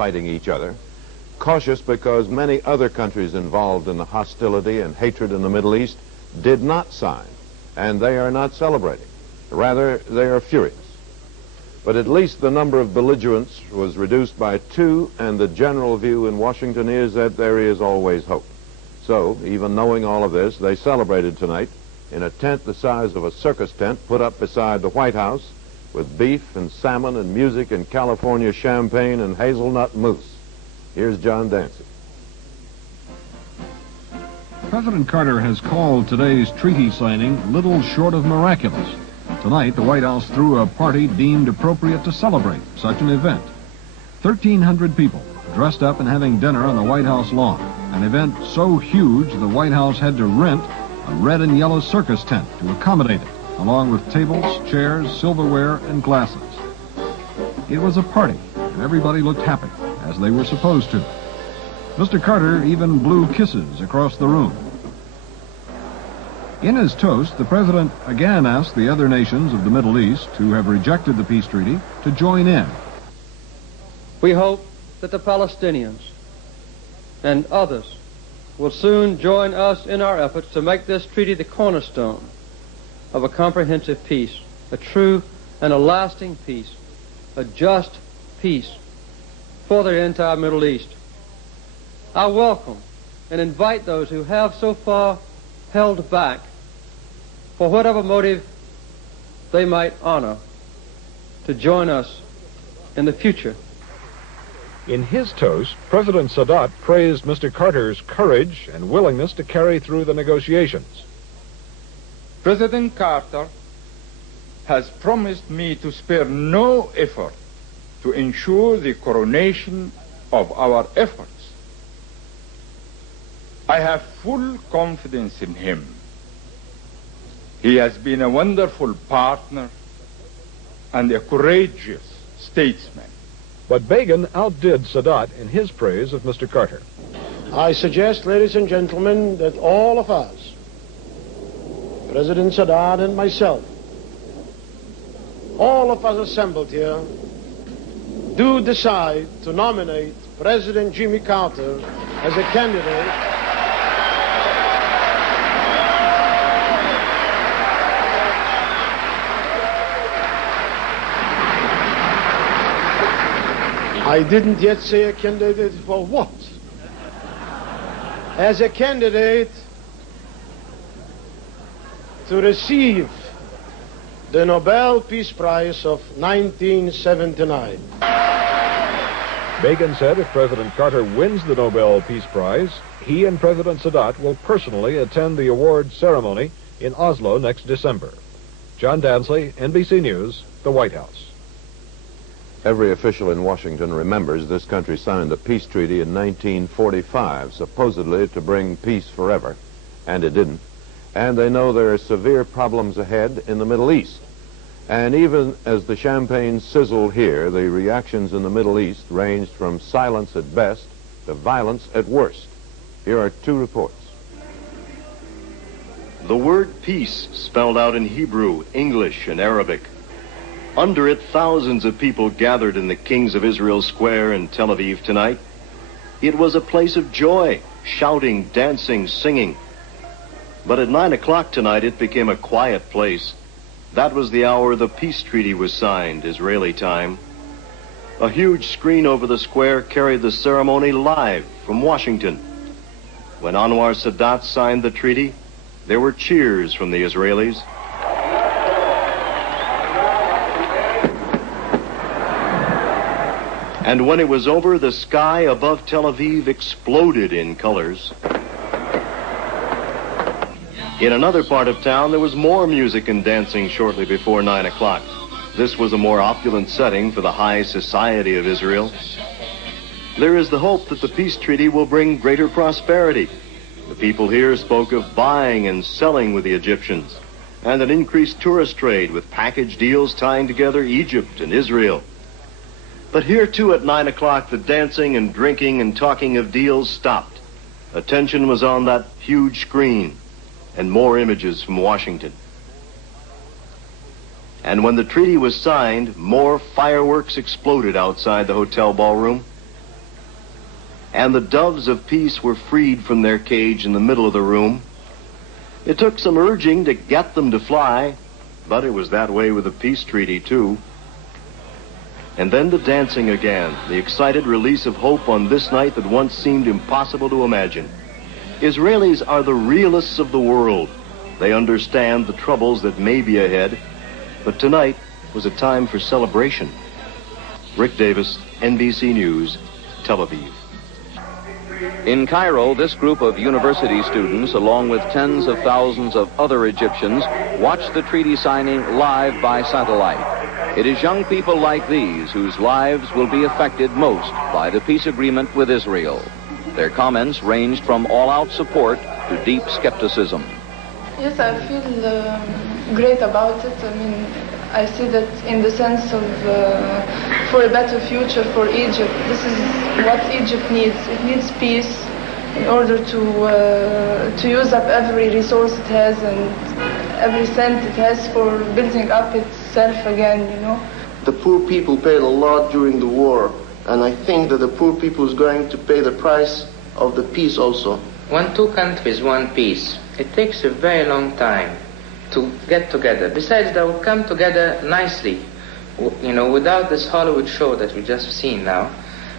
fighting each other, cautious because many other countries involved in the hostility and hatred in the Middle East did not sign, and they are not celebrating. Rather, they are furious. But at least the number of belligerents was reduced by 2, and the general view in Washington is that there is always hope. So, even knowing all of this, they celebrated tonight in a tent the size of a circus tent put up beside the White House with beef and salmon and music and California champagne and hazelnut mousse. Here's John Dancy. President Carter has called today's treaty signing little short of miraculous. Tonight, the White House threw a party deemed appropriate to celebrate such an event. 1,300 people dressed up and having dinner on the White House lawn, an event so huge the White House had to rent a red and yellow circus tent to accommodate it, along with tables, chairs, silverware, and glasses. It was a party, and everybody looked happy, as they were supposed to. Mr. Carter even blew kisses across the room. In his toast, the president again asked the other nations of the Middle East who have rejected the peace treaty to join in. We hope that the Palestinians and others will soon join us in our efforts to make this treaty the cornerstone of a comprehensive peace, a true and a lasting peace, a just peace for the entire Middle East. I welcome and invite those who have so far held back, for whatever motive they might honor, to join us in the future. In his toast, President Sadat praised Mr. Carter's courage and willingness to carry through the negotiations. President Carter has promised me to spare no effort to ensure the coronation of our efforts. I have full confidence in him. He has been a wonderful partner and a courageous statesman. But Begin outdid Sadat in his praise of Mr. Carter. I suggest, ladies and gentlemen, that all of us, President Sadat and myself, all of us assembled here, do decide to nominate President Jimmy Carter as a candidate I didn't yet say a candidate for what? As a candidate to receive the Nobel Peace Prize of 1979. Begin said if President Carter wins the Nobel Peace Prize, he and President Sadat will personally attend the award ceremony in Oslo next December. John Dansley, NBC News, the White House. Every official in Washington remembers this country signed a peace treaty in 1945, supposedly to bring peace forever, and it didn't. And they know there are severe problems ahead in the Middle East. And even as the champagne sizzled here, the reactions in the Middle East ranged from silence at best to violence at worst. Here are 2 reports. The word peace spelled out in Hebrew, English, and Arabic. Under it, thousands of people gathered in the Kings of Israel Square in Tel Aviv tonight. It was a place of joy, shouting, dancing, singing. But at 9 o'clock tonight, it became a quiet place. That was the hour the peace treaty was signed, Israeli time. A huge screen over the square carried the ceremony live from Washington. When Anwar Sadat signed the treaty, there were cheers from the Israelis. And when it was over, the sky above Tel Aviv exploded in colors. In another part of town, there was more music and dancing shortly before 9 o'clock. This was a more opulent setting for the high society of Israel. There is the hope that the peace treaty will bring greater prosperity. The people here spoke of buying and selling with the Egyptians, and an increased tourist trade with package deals tying together Egypt and Israel. But here, too, at 9 o'clock, the dancing and drinking and talking of deals stopped. Attention was on that huge screen, and more images from Washington. And when the treaty was signed, more fireworks exploded outside the hotel ballroom. and the doves of peace were freed from their cage in the middle of the room. It took some urging to get them to fly, but it was that way with the peace treaty, too. And then the dancing again, the excited release of hope on this night that once seemed impossible to imagine. Israelis are the realists of the world. They understand the troubles that may be ahead, but tonight was a time for celebration. Rick Davis, NBC News, Tel Aviv. In Cairo, this group of university students, along with tens of thousands of other Egyptians, watched the treaty signing live by satellite. It is young people like these whose lives will be affected most by the peace agreement with Israel. Their comments ranged from all-out support to deep skepticism. Yes, I feel great about it. I mean, I see that in the sense of for a better future for Egypt. This is what Egypt needs. It needs peace in order to use up every resource it has and every cent it has for building up itself again, you know. The poor people paid a lot during the war, and I think that the poor people is going to pay the price of the peace also. When two countries want peace, it takes a very long time to get together. Besides, they will come together nicely, you know, without this Hollywood show that we just seen now,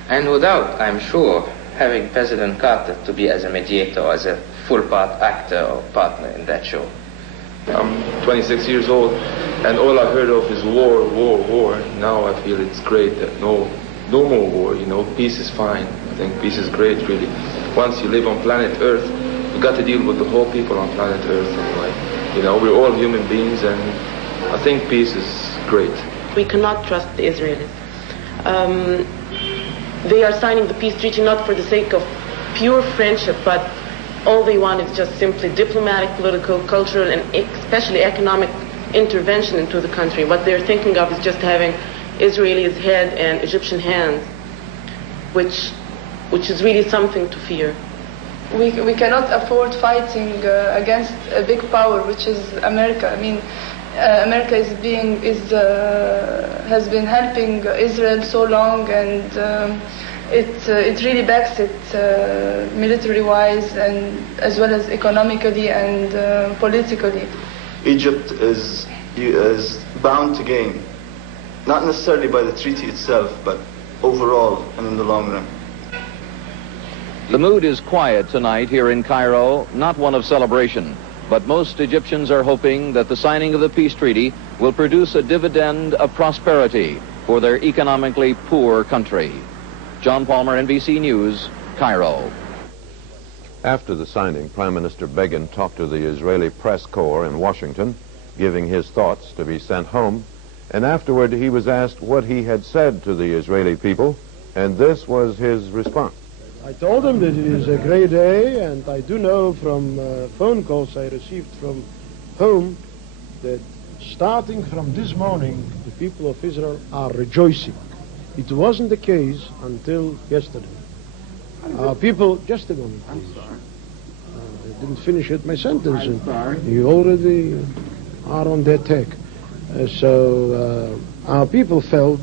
and without, I'm sure, having President Carter to be as a mediator or as a full-part actor or partner in that show. I'm 26 years old, and all I heard of is war, war, war. Now I feel it's great that no more war, you know, peace is fine. I think peace is great, really. Once you live on planet Earth, you got to deal with the whole people on planet Earth anyway. You know, we're all human beings, and I think peace is great. We cannot trust the Israelis. They are signing the peace treaty not for the sake of pure friendship, but all they want is just simply diplomatic, political, cultural, and especially economic intervention into the country. What they're thinking of is just having Israelis' head and Egyptian hands, which is really something to fear. We cannot afford fighting against a big power, which is America. I mean, America has been helping Israel so long, and it really backs it military-wise and as well as economically and politically. Egypt is bound to gain, not necessarily by the treaty itself, but overall and in the long run. The mood is quiet tonight here in Cairo, not one of celebration, but most Egyptians are hoping that the signing of the peace treaty will produce a dividend of prosperity for their economically poor country. John Palmer, NBC News, Cairo. After the signing, Prime Minister Begin talked to the Israeli press corps in Washington, giving his thoughts to be sent home, and afterward he was asked what he had said to the Israeli people, and this was his response. I told him that it is a great day, and I do know from phone calls I received from home that starting from this morning, the people of Israel are rejoicing. It wasn't the case until yesterday. People, just a moment, please. I didn't finish my sentence. I'm sorry. You already are on the attack. So our people felt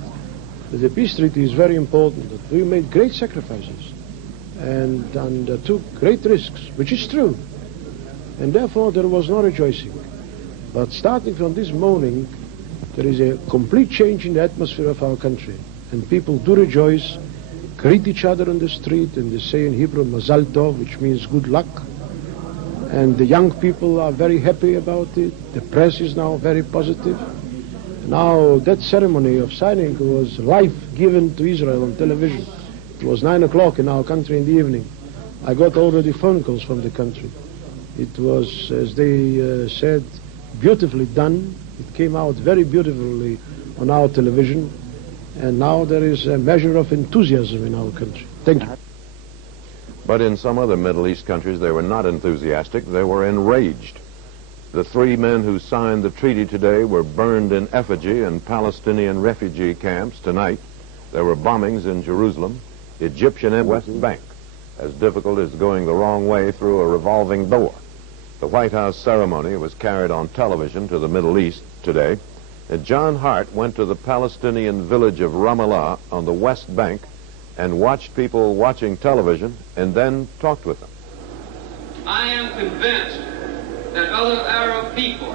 that the peace treaty is very important, that we made great sacrifices and took great risks, which is true. And therefore there was no rejoicing. But starting from this morning, there is a complete change in the atmosphere of our country. And people do rejoice, greet each other on the street, and they say in Hebrew, Mazal Tov, which means good luck. And the young people are very happy about it. The press is now very positive. Now that ceremony of signing was life given to Israel on television. It was 9 o'clock in our country in the evening. I got already phone calls from the country. It was, as they said, beautifully done. It came out very beautifully on our television. And now there is a measure of enthusiasm in our country. Thank you. But in some other Middle East countries, they were not enthusiastic. They were enraged. The 3 men who signed the treaty today were burned in effigy in Palestinian refugee camps tonight. There were bombings in Jerusalem, Egyptian and West Bank, as difficult as going the wrong way through a revolving door. The White House ceremony was carried on television to the Middle East today. John Hart went to the Palestinian village of Ramallah on the West Bank and watched people watching television and then talked with them. I am convinced that other Arab people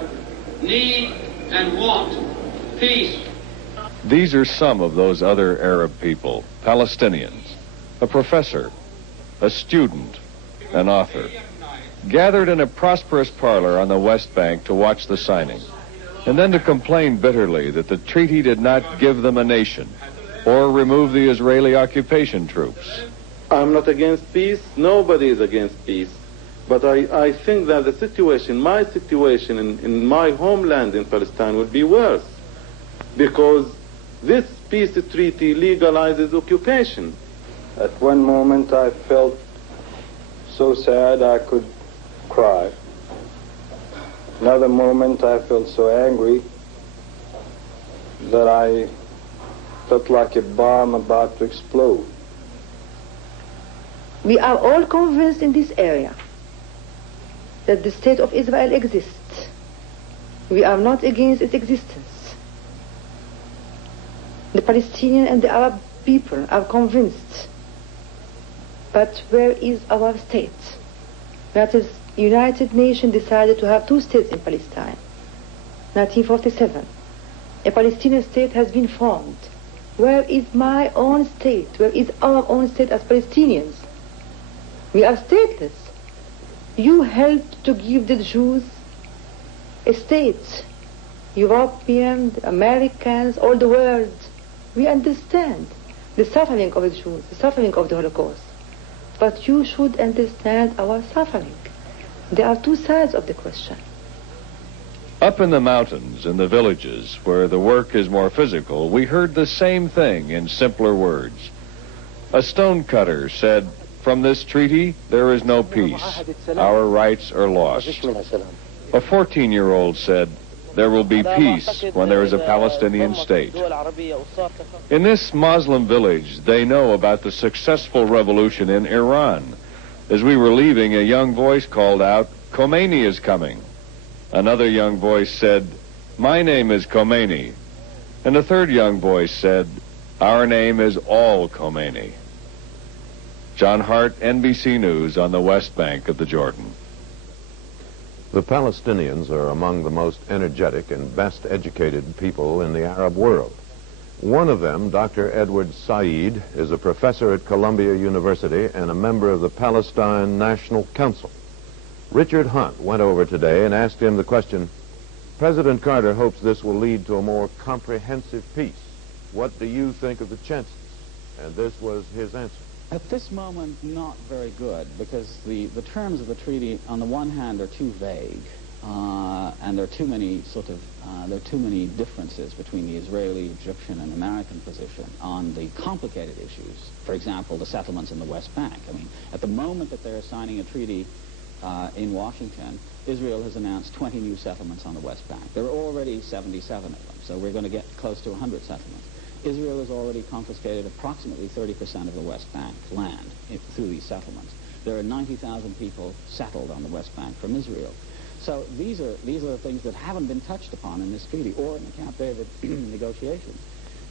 need and want peace. These are some of those other Arab people, Palestinians, a professor, a student, an author, gathered in a prosperous parlor on the West Bank to watch the signing, and then to complain bitterly that the treaty did not give them a nation or remove the Israeli occupation troops. I'm not against peace. Nobody is against peace. But I think that the situation, my situation in my homeland in Palestine would be worse, because this peace treaty legalizes occupation. At one moment I felt so sad I could cry. Another moment I felt so angry that I felt like a bomb about to explode. We are all convinced in this area that the state of Israel exists. We are not against its existence. The Palestinian and the Arab people are convinced. But where is our state? That is, United Nations decided to have two states in Palestine. 1947. A Palestinian state has been formed. Where is my own state? Where is our own state as Palestinians? We are stateless. You helped to give the Jews a state. Europeans, Americans, all the world. We understand the suffering of the Jews, the suffering of the Holocaust. But you should understand our suffering. There are two sides of the question. Up in the mountains, in the villages, where the work is more physical, we heard the same thing in simpler words. A stonecutter said, "From this treaty, there is no peace. Our rights are lost." A 14-year-old said, "There will be peace when there is a Palestinian state." In this Muslim village, they know about the successful revolution in Iran. As we were leaving, a young voice called out, "Khomeini is coming." Another young voice said, "My name is Khomeini." And a third young voice said, "Our name is all Khomeini." John Hart, NBC News, on the West Bank of the Jordan. The Palestinians are among the most energetic and best educated people in the Arab world. One of them, Dr. Edward Said, is a professor at Columbia University and a member of the Palestine National Council. Richard Hunt went over today and asked him the question, President Carter hopes this will lead to a more comprehensive peace. What do you think of the chances? And this was his answer. At this moment, not very good, because the terms of the treaty, on the one hand, are too vague, and there are too many differences between the Israeli, Egyptian, and American position on the complicated issues. For example, the settlements in the West Bank. I mean, at the moment that they're signing a treaty in Washington, Israel has announced 20 new settlements on the West Bank. There are already 77 of them, so we're going to get close to 100 settlements. Israel has already confiscated approximately 30% of the West Bank land through these settlements. There are 90,000 people settled on the West Bank from Israel. So these are the things that haven't been touched upon in this treaty or in the Camp David negotiations.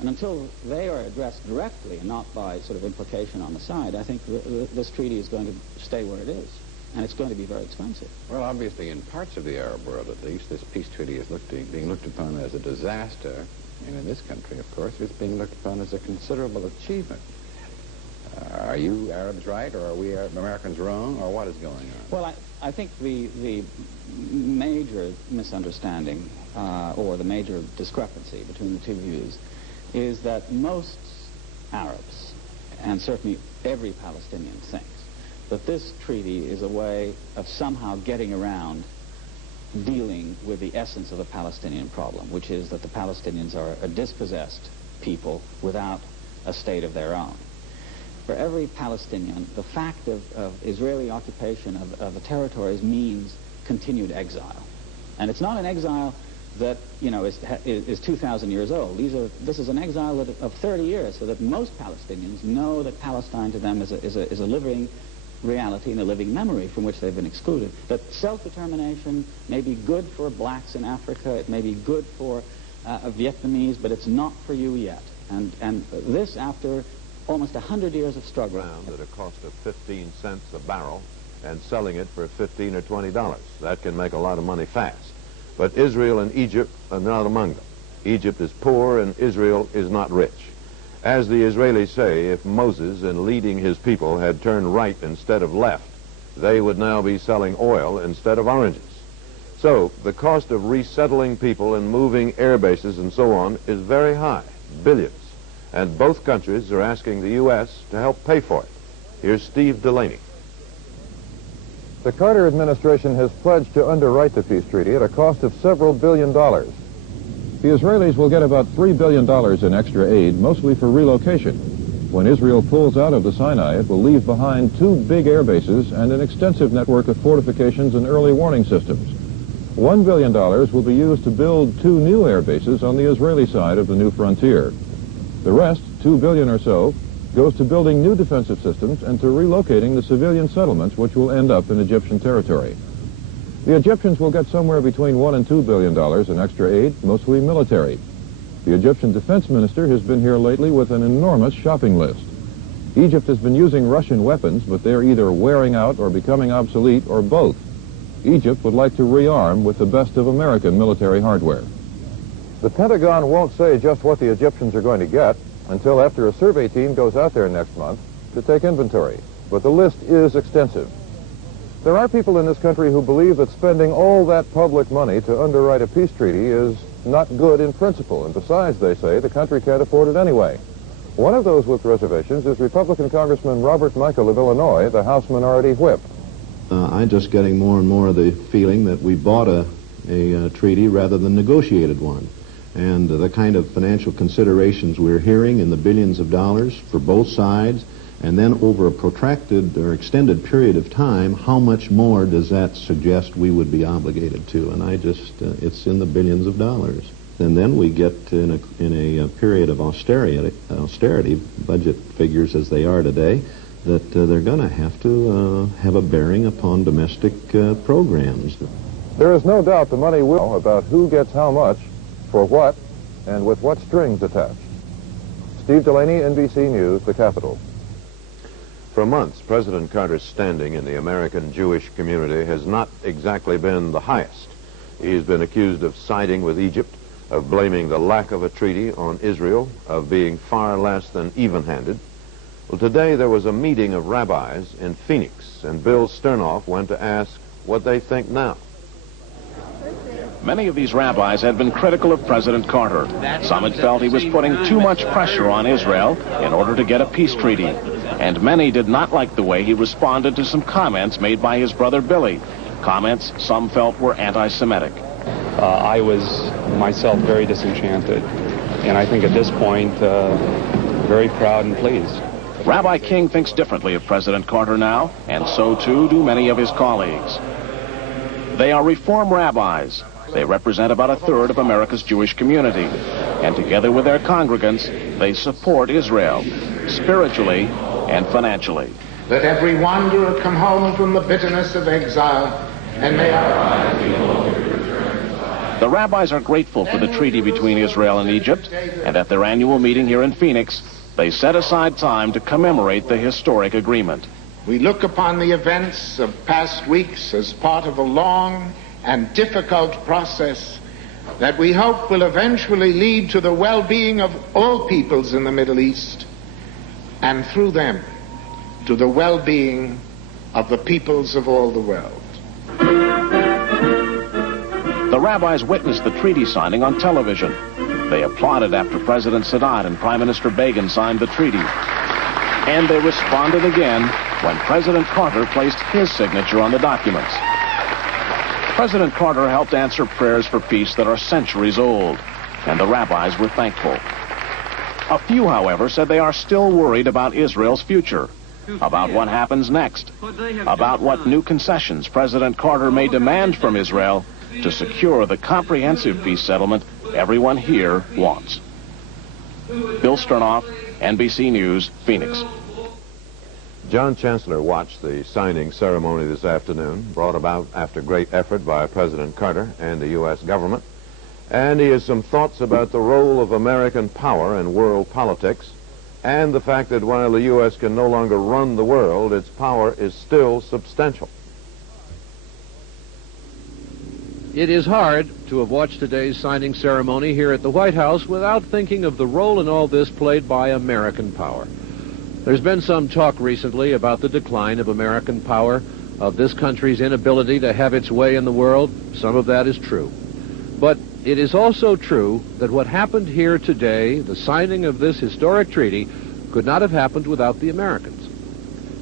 And until they are addressed directly and not by sort of implication on the side, I think this treaty is going to stay where it is. And it's going to be very expensive. Well, obviously, in parts of the Arab world, at least, this peace treaty is being looked upon as a disaster. And in this country, of course, it's being looked upon as a considerable achievement. Are you Arabs right, or are we Americans wrong, or what is going on? Well, I think the major misunderstanding, or the major discrepancy between the two views, is that most Arabs, and certainly every Palestinian, thinks that this treaty is a way of somehow getting around dealing with the essence of the Palestinian problem, which is that the Palestinians are a dispossessed people without a state of their own. For every Palestinian, the fact of Israeli occupation of the territories means continued exile. And it's not an exile that, you know, is 2,000 years old. This is an exile of 30 years, so that most Palestinians know that Palestine to them is a living reality and a living memory from which they've been excluded. That self-determination may be good for blacks in Africa, it may be good for Vietnamese, but it's not for you yet. And this, after almost 100 years of struggle. At a cost of 15 cents a barrel and selling it for $15 or $20. That can make a lot of money fast. But Israel and Egypt are not among them. Egypt is poor and Israel is not rich. As the Israelis say, if Moses, in leading his people, had turned right instead of left, they would now be selling oil instead of oranges. So the cost of resettling people and moving air bases and so on is very high, billions. And both countries are asking the U.S. to help pay for it. Here's Steve Delaney. The Carter administration has pledged to underwrite the peace treaty at a cost of several $billions. The Israelis will get about $3 billion in extra aid, mostly for relocation. When Israel pulls out of the Sinai, it will leave behind 2 big air bases and an extensive network of fortifications and early warning systems. $1 billion will be used to build 2 new air bases on the Israeli side of the new frontier. The rest, $2 billion or so, goes to building new defensive systems and to relocating the civilian settlements which will end up in Egyptian territory. The Egyptians will get somewhere between $1 and $2 billion in extra aid, mostly military. The Egyptian defense minister has been here lately with an enormous shopping list. Egypt has been using Russian weapons, but they're either wearing out or becoming obsolete or both. Egypt would like to rearm with the best of American military hardware. The Pentagon won't say just what the Egyptians are going to get until after a survey team goes out there next month to take inventory. But the list is extensive. There are people in this country who believe that spending all that public money to underwrite a peace treaty is not good in principle, and besides, they say, the country can't afford it anyway. One of those with reservations is Republican Congressman Robert Michael of Illinois, the House Minority Whip. I'm just getting more and more of the feeling that we bought a treaty rather than negotiated one. And the kind of financial considerations we're hearing in the billions of dollars for both sides, and then over a protracted or extended period of time, how much more does that suggest we would be obligated to? And it's in the billions of dollars. And then we get in a period of austerity, budget figures as they are today, that they're going to have a bearing upon domestic programs. There is no doubt the money will about who gets how much, for what, and with what strings attached. Steve Delaney, NBC News, the Capitol. For months, President Carter's standing in the American Jewish community has not exactly been the highest. He's been accused of siding with Egypt, of blaming the lack of a treaty on Israel, of being far less than even-handed. Well, today there was a meeting of rabbis in Phoenix, and Bill Sternoff went to ask what they think now. Many of these rabbis had been critical of President Carter. Some had felt he was putting too much pressure on Israel in order to get a peace treaty. And many did not like the way he responded to some comments made by his brother Billy. Comments some felt were anti-Semitic. I was myself very disenchanted. And I think at this point, very proud and pleased. Rabbi King thinks differently of President Carter now, and so too do many of his colleagues. They are Reform rabbis. They represent about a third of America's Jewish community. And together with their congregants, they support Israel, spiritually and financially. Let every wanderer come home from the bitterness of exile, and may our... The rabbis are grateful for the treaty between Israel and Egypt, and at their annual meeting here in Phoenix, they set aside time to commemorate the historic agreement. We look upon the events of past weeks as part of a long and difficult process that we hope will eventually lead to the well-being of all peoples in the Middle East, and through them, to the well-being of the peoples of all the world. The rabbis witnessed the treaty signing on television. They applauded after President Sadat and Prime Minister Begin signed the treaty. And they responded again when President Carter placed his signature on the documents. President Carter helped answer prayers for peace that are centuries old, and the rabbis were thankful. A few, however, said they are still worried about Israel's future, about what happens next, about what new concessions President Carter may demand from Israel to secure the comprehensive peace settlement everyone here wants. Bill Sternoff, NBC News, Phoenix. John Chancellor watched the signing ceremony this afternoon, brought about after great effort by President Carter and the U.S. government. And he has some thoughts about the role of American power in world politics and the fact that while the U.S. can no longer run the world, its power is still substantial. It is hard to have watched today's signing ceremony here at the White House without thinking of the role in all this played by American power. There's been some talk recently about the decline of American power, of this country's inability to have its way in the world. Some of that is true. But it is also true that what happened here today, the signing of this historic treaty, could not have happened without the Americans.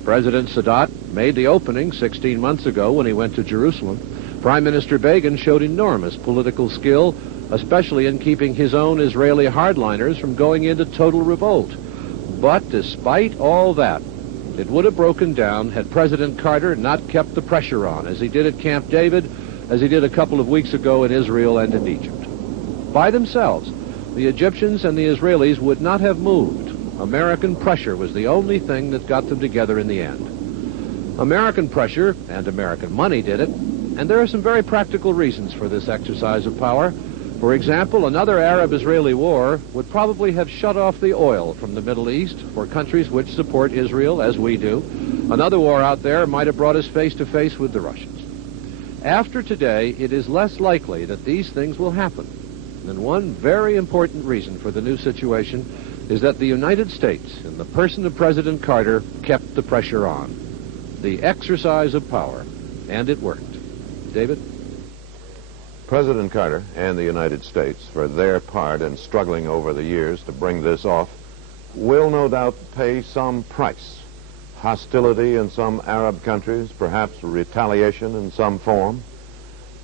President Sadat made the opening 16 months ago when he went to Jerusalem. Prime Minister Begin showed enormous political skill, especially in keeping his own Israeli hardliners from going into total revolt. But despite all that, it would have broken down had President Carter not kept the pressure on, as he did at Camp David, as he did a couple of weeks ago in Israel and in Egypt. By themselves, the Egyptians and the Israelis would not have moved. American pressure was the only thing that got them together in the end. American pressure and American money did it. And there are some very practical reasons for this exercise of power. For example, another Arab-Israeli war would probably have shut off the oil from the Middle East for countries which support Israel, as we do. Another war out there might have brought us face to face with the Russians. After today, it is less likely that these things will happen. And one very important reason for the new situation is that the United States, in the person of President Carter, kept the pressure on. The exercise of power, and it worked. David? President Carter and the United States, for their part in struggling over the years to bring this off, will no doubt pay some price. Hostility in some Arab countries, perhaps retaliation in some form.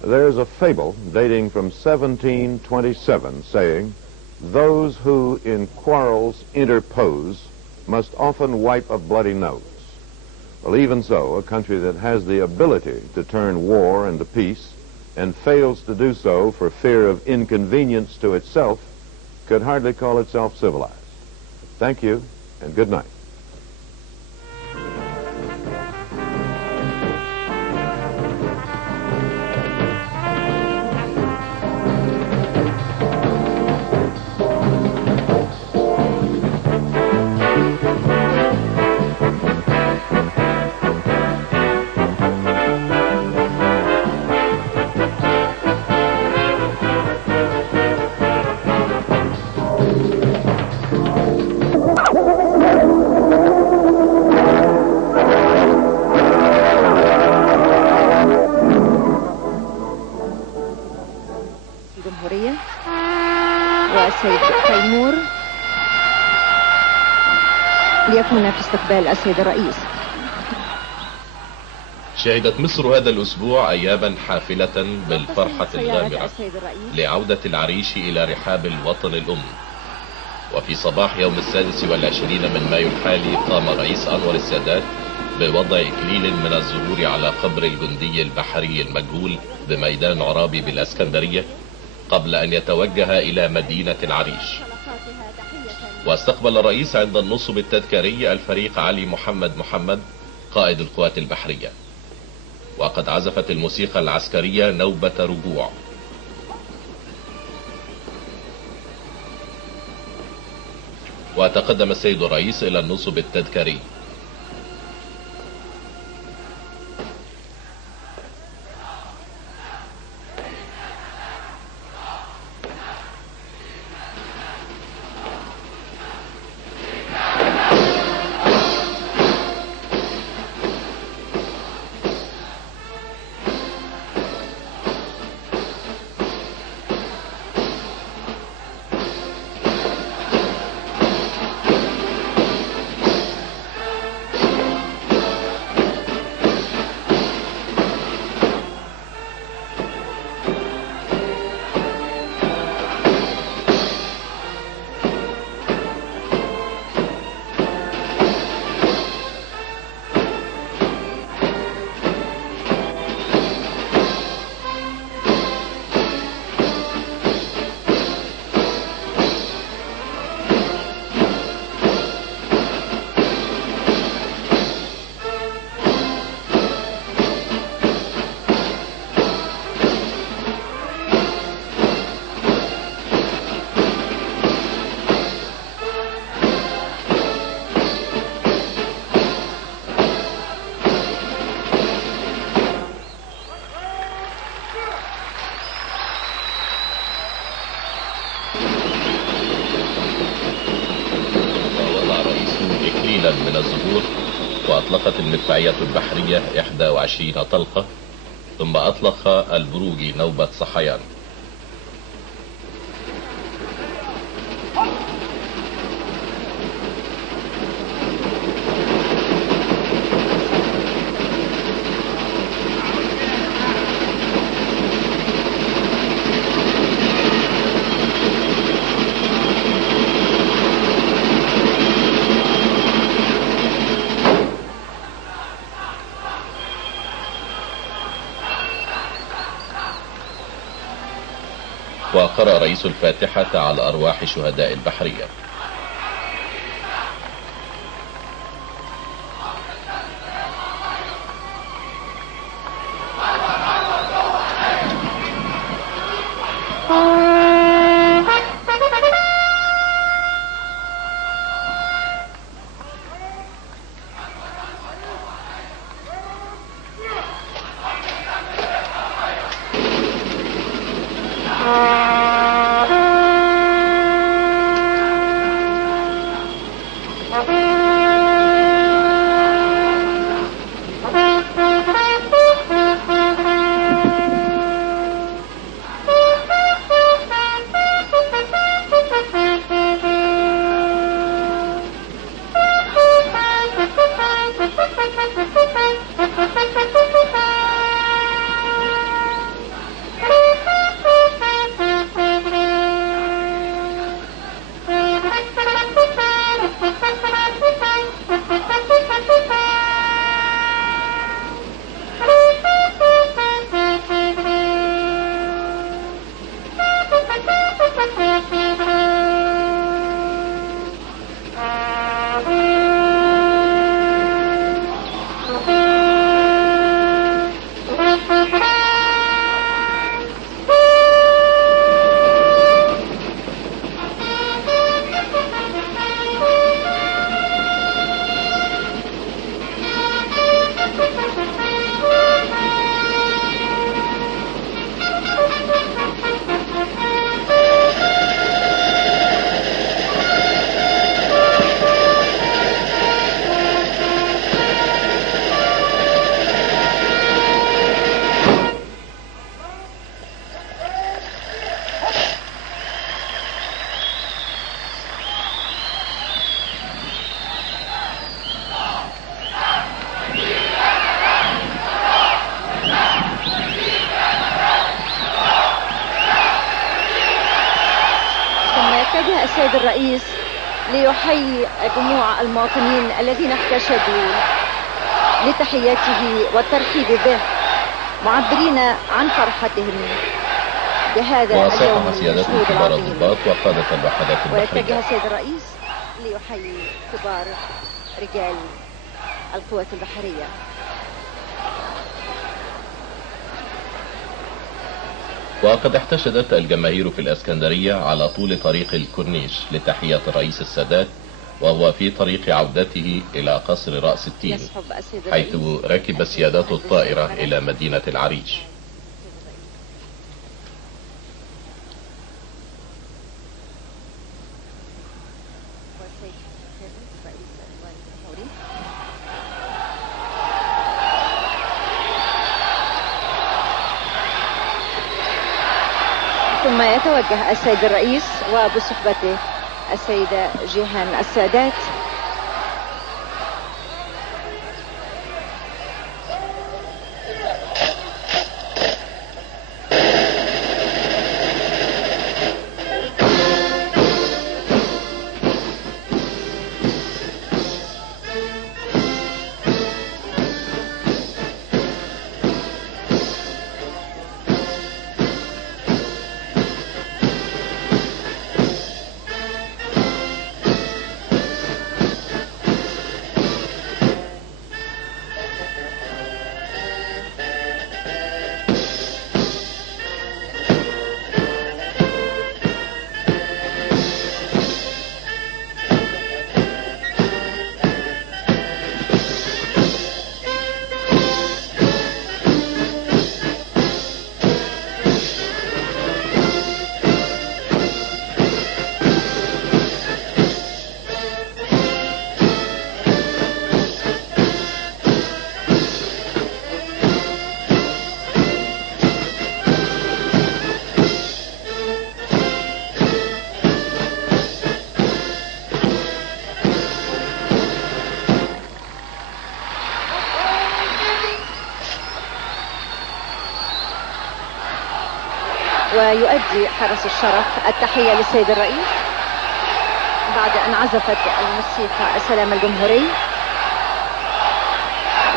There's a fable dating from 1727 saying, "Those who in quarrels interpose must often wipe a bloody nose." Well, even so, a country that has the ability to turn war into peace and fails to do so for fear of inconvenience to itself could hardly call itself civilized. Thank you, and good night. ليكون في استقبال السيد الرئيس. شهدت مصر هذا الأسبوع أياما حافلة بالفرحة الغامرة لعودة العريش إلى رحاب الوطن الأم. وفي صباح يوم 26 من مايو الحالي قام رئيس أنور السادات بوضع إكليل من الزهور على قبر الجندي البحري المجهول بميدان عرابي بالإسكندرية قبل أن يتوجه إلى مدينة العريش. واستقبل الرئيس عند النصب التذكاري الفريق علي محمد قائد القوات البحرية. وقد عزفت الموسيقى العسكرية نوبة رجوع. وتقدم السيد الرئيس إلى النصب التذكاري. وأطلقت المدفعية البحرية 21 طلقة، ثم أطلق البروجي نوبة صحيان. وقرأ رئيس الفاتحة على أرواح شهداء البحرية. السيد الرئيس ليحيي جموع المواطنين الذين احتشدوا لتحيته والترحيب به، معبرين عن فرحتهم بهذا اليوم سيادته كبار الضباط وقادة الوحدات البحرية. ويتجه السيد الرئيس ليحيي كبار رجال القوات البحرية. وقد احتشدت الجماهير في الإسكندرية على طول طريق الكورنيش لتحية الرئيس السادات وهو في طريق عودته إلى قصر رأس التين، حيث ركب سيادته الطائرة إلى مدينة العريش. ثم يتوجه السيد الرئيس وبصحبته السيدة جيهان السادات ويؤدي حرس الشرف التحية للسيد الرئيس بعد أن عزفت الموسيقى السلام الجمهوري،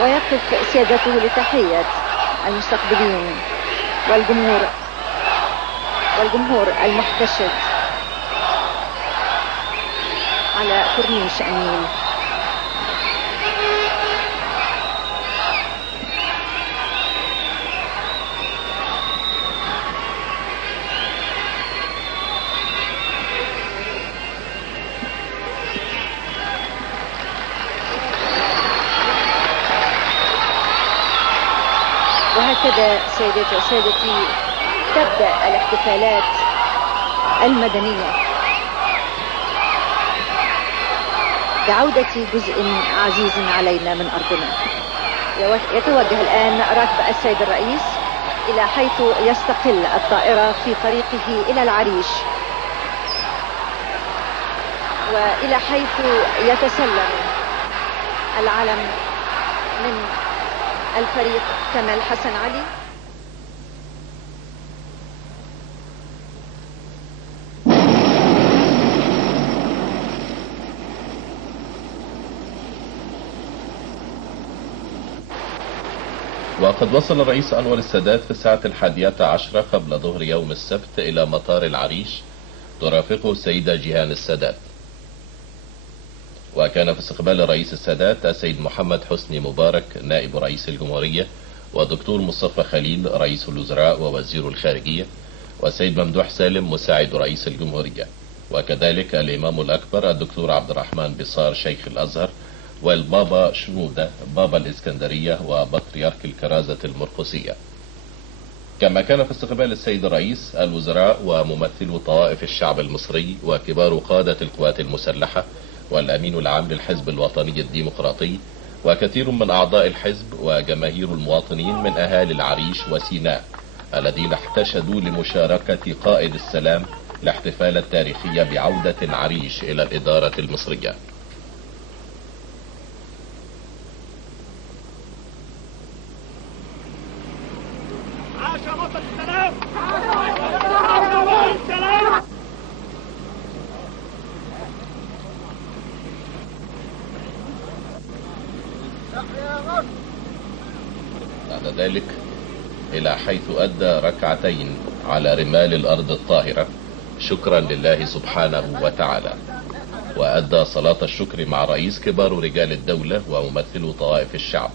ويقف سيادته لتحية المستقبلين والجمهور المحتشد على كورنيش النيل. وهكذا سيداتي وسادتي تبدأ الاحتفالات المدنية بعودة جزء عزيز علينا من أرضنا. يتوجه الآن راكب السيد الرئيس إلى حيث يستقل الطائرة في طريقه إلى العريش، وإلى حيث يتسلم العلم من الفريق كمال حسن علي. وقد وصل الرئيس أنور السادات في الساعة 11 قبل ظهر يوم السبت إلى مطار العريش ترافقه السيدة جيهان السادات. وكان في استقبال الرئيس السادات السيد محمد حسني مبارك نائب رئيس الجمهورية، ودكتور مصطفى خليل رئيس الوزراء ووزير الخارجية، والسيد ممدوح سالم مساعد رئيس الجمهورية، وكذلك الإمام الأكبر الدكتور عبد الرحمن بصار شيخ الأزهر، والبابا شنودة بابا الإسكندرية وبطريرك الكرازة المرقسية. كما كان في استقبال السيد الرئيس الوزراء وممثلو طوائف الشعب المصري وكبار قادة القوات المسلحة والأمين العام للحزب الوطني الديمقراطي وكثير من أعضاء الحزب وجماهير المواطنين من أهالي العريش وسيناء الذين احتشدوا لمشاركة قائد السلام الاحتفال التاريخي بعودة العريش إلى الإدارة المصرية. بعد ذلك إلى حيث أدى ركعتين على رمال الأرض الطاهرة شكرا لله سبحانه وتعالى، وأدى صلاة الشكر مع رئيس كبار رجال الدولة وممثلو طوائف الشعب.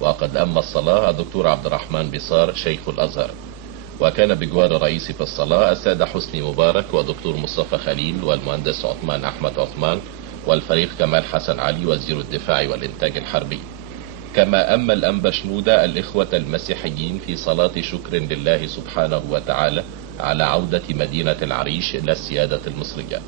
وقد أما الصلاة الدكتور عبد الرحمن بصار شيخ الأزهر، وكان بجوار الرئيس في الصلاة السادة حسني مبارك ودكتور مصطفى خليل والمهندس عثمان أحمد عثمان والفريق كمال حسن علي وزير الدفاع والإنتاج الحربي. كما أما الأنبا شنودة الإخوة المسيحيين في صلاة شكر لله سبحانه وتعالى على عودة مدينة العريش إلى السيادة المصرية.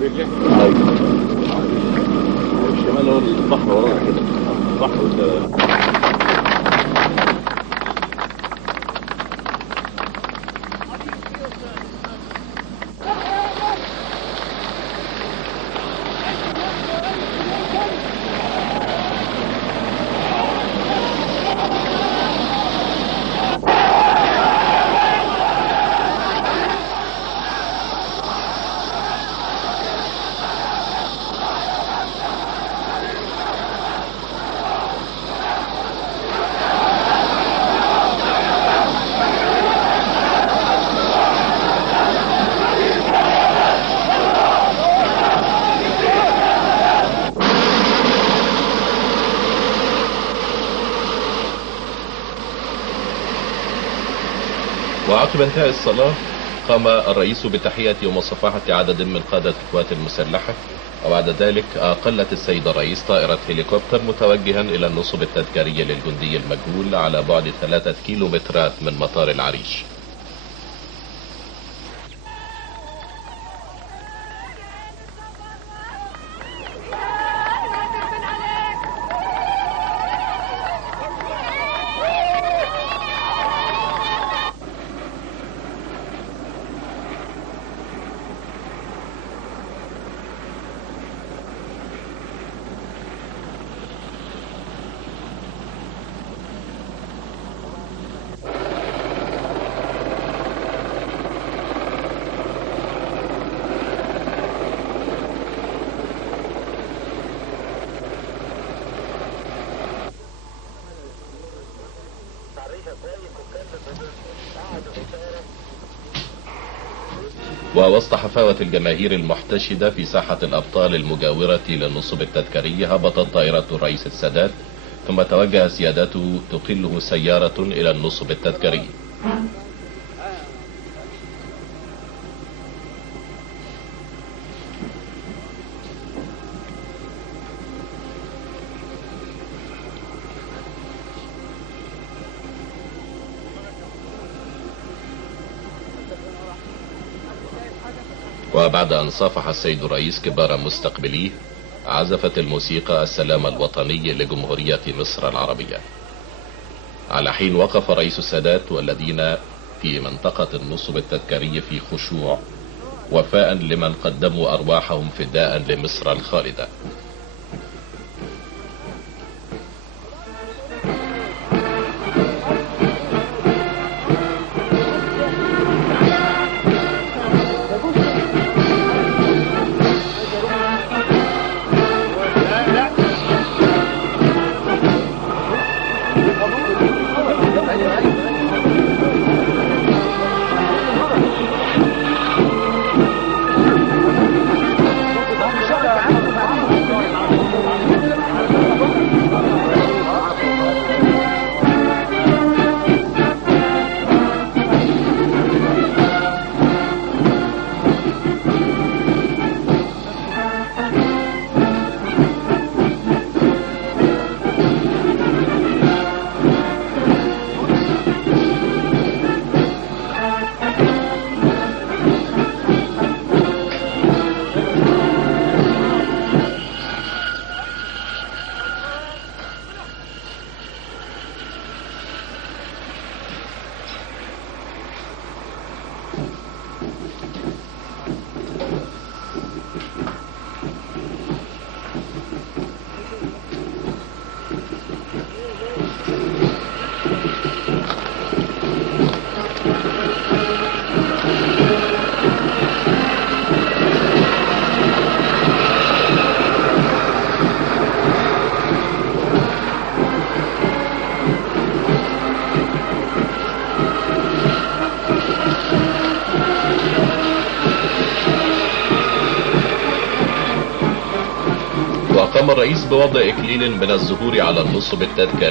الشمال هو البحر ورانا كده، البحر وعقب انتهاء الصلاة قام الرئيس بتحية ومصافحة عدد من قادة القوات المسلحة، وبعد ذلك أقلت السيد الرئيس طائرة هليكوبتر متوجها إلى النصب التذكاري للجندي المجهول على بعد 3 كيلومترات من مطار العريش. ووسط حفاوة الجماهير المحتشدة في ساحة الأبطال المجاورة للنصب التذكاري هبطت طائرة الرئيس السادات، ثم توجه سيادته تقله سيارة إلى النصب التذكاري. وبعد أن صافح السيد الرئيس كبار مستقبليه، عزفت الموسيقى السلام الوطني لجمهورية مصر العربية، على حين وقف رئيس السادات والذين في منطقة النصب التذكاري في خشوع وفاء لمن قدموا أرواحهم فداء لمصر الخالدة. وقام الرئيس بوضع إكليل من الزهور على النصب التذكاري